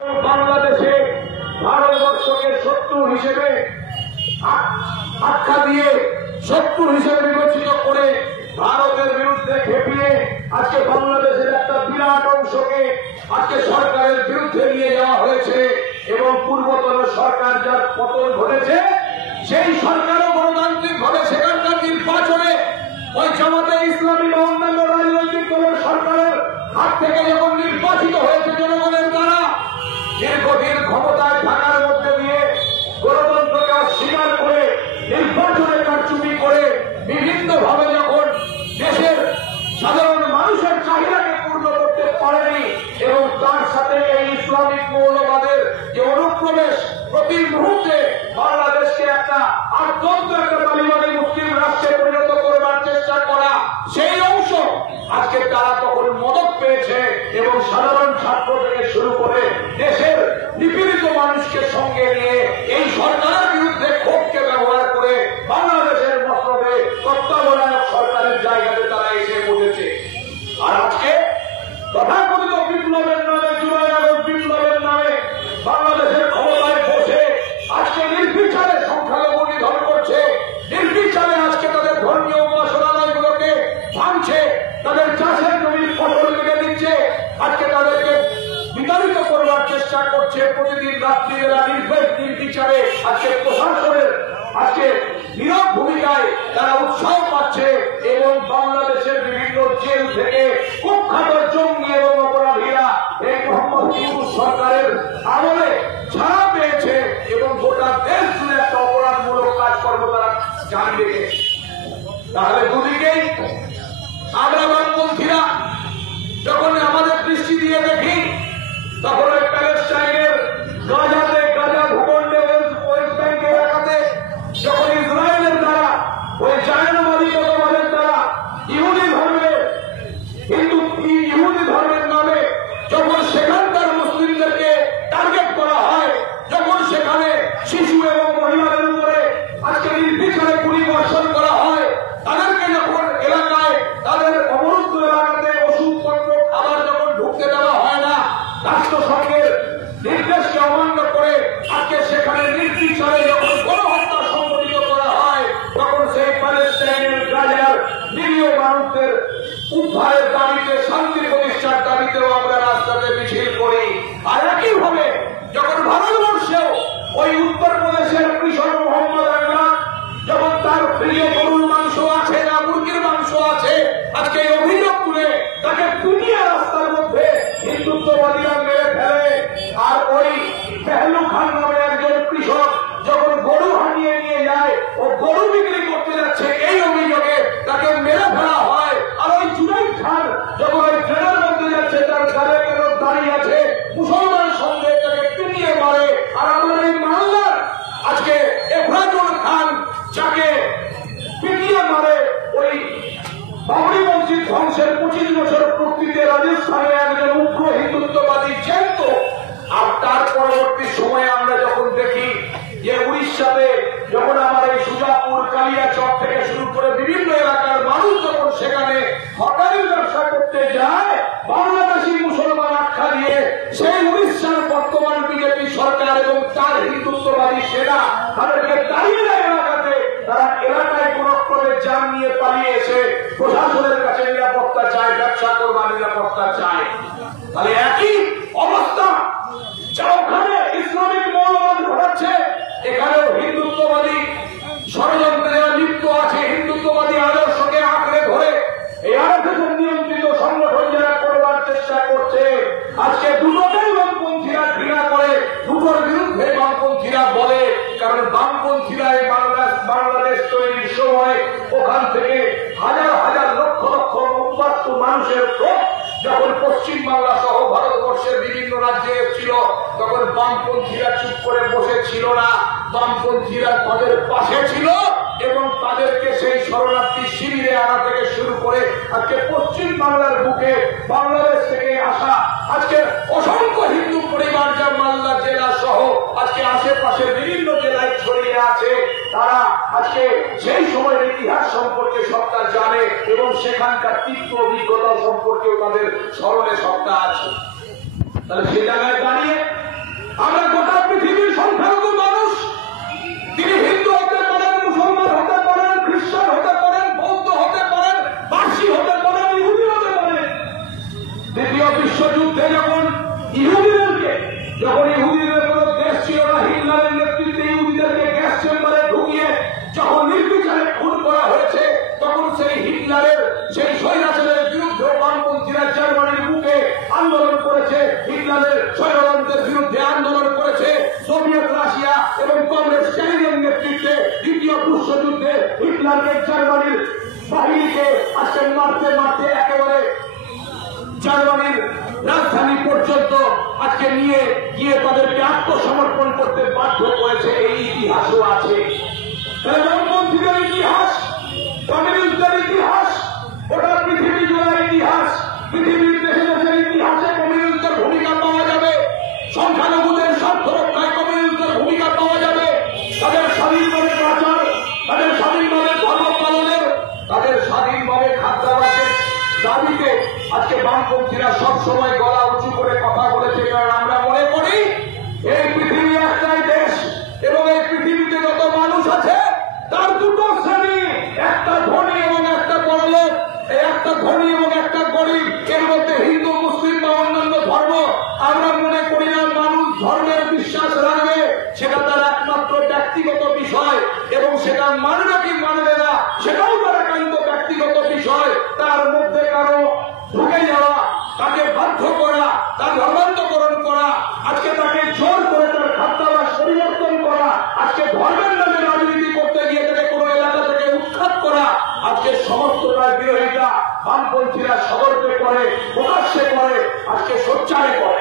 বাংলাদেশে ভারতবর্ষকে শত্রু হিসেবে আখ্যা দিয়ে শত্রু হিসেবে বিবেচিত করে ভারতের বিরুদ্ধে খেপিয়ে আজকে বাংলাদেশের একটা বিরাট অংশকে আজকে সরকারের বিরুদ্ধে নিয়ে যাওয়া হয়েছে এবং পূর্বতন সরকার যার পতন ঘটেছে সেই সরকারও গণতান্ত্রিক ভাবে সেখানকার নির্বাচনে ওই জামাতে ইসলামী বা অন্যান্য রাজনৈতিক দলের সরকারের হাত থেকে যখন নির্বাচিত হয়েছে জনগণের দ্বারা দীর্ঘদিন ক্ষমতায় থাকার মধ্যে দিয়ে গণতন্ত্রকে অস্বীকার করে নির্বাচনে কারচুপি করে বিভিন্ন ভাবে যখন দেশের সাধারণ মানুষের চাহিদাকে পূর্ণ করতে পারেনি এবং তার সাথে এই ইসলামিক মৌলবাদের যে অনুপ্রবেশ প্রতি মুহূর্তে বাংলাদেশকে একটা আদ্যন্ত একটা তালিবানি মুসলিম রাষ্ট্রে পরিণত করবার চেষ্টা করা সেই অংশ আজকে তারা তখন মদত পেয়েছে এবং সাধারণ ছাত্র থেকে শুরু করে দেশের নিপীড়িত মানুষকে সঙ্গে নিয়ে এই সরকারের বিরুদ্ধে ক্ষোভকে ব্যবহার করে বাংলাদেশের মসনদে তত্ত্বাবধায়ক সরকারের জায়গাতে তারা এসে বসেছে। আর আজকে তথাকথিত বিপ্লবের নামে জুলাই আগস্ট বিপ্লবের নামে বাংলাদেশের ক্ষমতায় বসে আজকে নির্বিচারে সংখ্যালঘু নিধন করছে, নির্বিচারে আজকে তাদের ধর্মীয় উপাসনালয়গুলোকে ভাঙছে, তাদের চাষের জমির ফসল কেটে দিচ্ছে, আজকে তাদেরকে বিতাড়িত করবার চেষ্টা করছে। প্রতিদিন রাত্রিবেলা নির্বিচারে আজকে প্রশাসনের আজকে নীরব ভূমিকায় তারা উৎসাহ পাচ্ছে এবং বাংলাদেশের বিভিন্ন জেল থেকে কুখ্যাত জঙ্গি এবং অপরাধীরা এই মোহাম্মদ ইউনূস সরকারের আমলে ছাড়া পেয়েছে এবং গোটা দেশ জুড়ে একটা অপরাধমূলক কাজকর্ম তারা জারি রেখেছে। তাহলে দুদিকেই আমরা বামপন্থীরা যখন আমাদের দৃষ্টি দিয়ে দেখি তখন ওই প্যালেস্টাইনের গাজাতে গাজা ভূখণ্ডে ওয়েস্ট ব্যাংক এলাকাতে যখন ইসরায়েলের দ্বারা ওই জায়নবাদী মতবাদের দ্বারা ইহুদি ধর্মের নামে যখন সেখানকার মুসলিমদেরকে টার্গেট করা হয়, যখন সেখানে শিশু এবং মহিলাদের উপরে আজকে নির্বিচারে গুলিবর্ষণ করা হয়, তাদেরকে যখন এলাকায় তাদের অবরুদ্ধ এলাকাতে ওষুধপত্র খাবার যখন ঢুকতে দেওয়া হয় না, রাষ্ট্রসংঘের নির্দেশকে অমান্য করে আজকে সেখানে নির্বিচারে যখন গণহত্যা সংঘটিত করা হয়, তখন সেই প্যালেস্টাইনের গাজার নিরীহ মানুষদের উদ্ধারের দাবিতে শান্তি প্রতিষ্ঠার দাবিতেও আমরা রাস্তাতে মিছিল করি। আর একইভাবে যখন ভারতবর্ষেও ওই উত্তরপ্রদেশের কৃষক মোহাম্মদ আজলান যখন তার প্রিয় গরুর মাংস আছে না মুরগির মাংস আছে, আজকে এই অভিযোগ তুলে তাকে দুনিয়া রাস্তার মধ্যে হিন্দুত্ববাদীরা মেরে ফেলে। আর ওই পেহলু খান নামে একজন কৃষক যখন গরু হানিয়ে নিয়ে যায় ও গরু বিক্রি করতে যাচ্ছে এই অভিযোগে তাকে মেরে ফেলা হয়। আর ওই জুনাইদ খান যখন ওই ট্রেনের মধ্যে যাচ্ছে তার গালে কেন দাঁড়িয়ে আছে মুসলমান সঙ্গে তাকে পিটিয়ে মারে। আর আমার এই মালদার আজকে এফরাজুল খান যাকে পিটিয়ে মারে ওই বাবরি মসজিদ ধ্বংসের 25 বছর পূর্তিতে রাজস্থানে একজন উগ্র হিন্দুত্ববাদী জ্যান্ত। আর তার পরবর্তী সময়ে আমরা যখন দেখি যে উড়িষ্যাতে যখন আমার এই সুজাপুর কালিয়াচক থেকে শুরু করে বিভিন্ন এলাকার মানুষ যখন সেখানে হকারি ব্যবসা করতে যায় বাংলাদেশি মুসলমান আখ্যা দিয়ে, সেই উড়িষ্যার বর্তমান বিজেপি সরকার এবং তার হিন্দুত্ববাদী সেনা তাদেরকে দাঁড়িয়ে দেয় এলাকাতে, তারা এলাকায় কোন ক্রমে যান নিয়ে পালিয়ে এসে প্রশাসনের কাছে নিরাপত্তা চায়, ব্যবসা করবার নিরাপত্তা চায়। তাহলে একই অবস্থা যা ওখানে ইসলামিক মৌলবাদ ঘটাচ্ছে এখানেও হিন্দুত্ববাদী ষড়যন্ত্রে লিপ্ত আছে, হিন্দুত্ববাদী আদর্শকে আঁকড়ে ধরে এই আরএসএস নিয়ন্ত্রিত সংগঠন যারা করবার চেষ্টা করছে। আজকে দুটোকেই বামপন্থীরা ঘৃণা করে, দুটোর বিরুদ্ধে বামপন্থীরা বলে, কারণ বামপন্থীরা এই বাংলাদেশ তৈরির সময় ওখান থেকে হাজার হাজার লক্ষ লক্ষ উপাত্ত মানুষের ভোট যখন পশ্চিম বাংলা সহ ভারতবর্ষের বিভিন্ন রাজ্যে ছিল তখন বামপন্থীরা চুপ করে বসে ছিল না, বামপন্থীরা তাদের পাশে ছিল এবং তাদেরকে সেই শরণার্থী শিবিরে আনা থেকে শুরু করে আজকে পশ্চিম বাংলার বুকে বাংলাদেশ থেকে আসা আজকে অসংখ্য হিন্দু পরিবার যা মালদা জেলা সহ আজকে আশেপাশের বিভিন্ন জেলায় ছড়িয়ে আছে, তারা আজকে সেই সময়ের ইতিহাস সম্পর্কে সবটা জানে এবং সেখানকার তীব্র অভিজ্ঞতা সম্পর্কেও তাদের স্মরণে সবটা আছে। তাহলে সে জায়গায় দাঁড়িয়ে যখন ইহুদিদের কোনো দেশ ছিল না, হিটলারের নেতৃত্বে ইহুদিদেরকে গ্যাস চেম্বারে ঢুকিয়ে যখন নির্বিচারে খুন করা হয়েছে, তখন সেই হিটলারের সেই স্বৈরাচারের বিরুদ্ধে বামপন্থীরা জার্মানির বুকে আন্দোলন করেছে, হিটলারের স্বৈরতন্ত্রের বিরুদ্ধে আন্দোলন করেছে। সোভিয়েত রাশিয়া এবং কংগ্রেস স্ট্যালিনের নেতৃত্বে দ্বিতীয় বিশ্বযুদ্ধে হিটলারকে জার্মানির বাহিনীকে আজকে মারতে মারতে একেবারে জার্মানির রাজধানী পর্যন্ত আজকে নিয়ে গিয়ে তাদেরকে আত্মসমর্পণ করতে বাধ্য করেছে। এই ইতিহাসও আছে। বামপন্থীদের ইতিহাস, কমিউনিস্টদের ইতিহাস, ওটা পৃথিবী জোড়া ইতিহাস। পৃথিবীর দেশে দেশের ইতিহাসে কমিউনিস্টদের ভূমিকা পাওয়া যাবে, সংখ্যালঘুদের স্বার্থ রক্ষায় কমিউনিস্টদের ভূমিকা পাওয়া যাবে, তাদের স্বাধীনভাবে প্রচার, তাদের স্বাধীনভাবে ধর্ম পালনের, তাদের স্বাধীনভাবে খাদ্যাভ্যাসের দাবিতে আজকে বামপন্থীরা সবসময় গলা উঁচু করে কথা বলেছে। কারণ আমরা মনে করি এই পৃথিবী একটাই দেশ এবং এই পৃথিবীতে যত মানুষ আছে তার দুটো শ্রেণী, একটা ধনী এবং একটা বড়লোক, একটা ধনী এবং একটা গরিব। এর মধ্যে হিন্দু, মুসলিম বা অন্যান্য ধর্ম আমরা মনে করি না মানুষ ধর্মের বিশ্বাস রাখবে, সেটা তার একমাত্র ব্যক্তিগত বিষয় এবং সেটা মানবে কি মানবে না সেটাও তার একান্ত ব্যক্তিগত বিষয়। তার মধ্যে কারো ঢুকে যাওয়া, তাকে বাধ্য করা, তার ধর্মান্তকরণ করা, আজকে তাকে জোর করে তার খাদ্যাভ্যাস পরিবর্তন করা, আজকে ধর্মের নামে রাজনীতি করতে গিয়ে তাকে কোনো এলাকা থেকে উৎখাত করা, আজকে সমস্তটার বিরোধিতা বামপন্থীরা সদর্পে করে, প্রকাশ্যে করে, আজকে সোচ্চারে করে।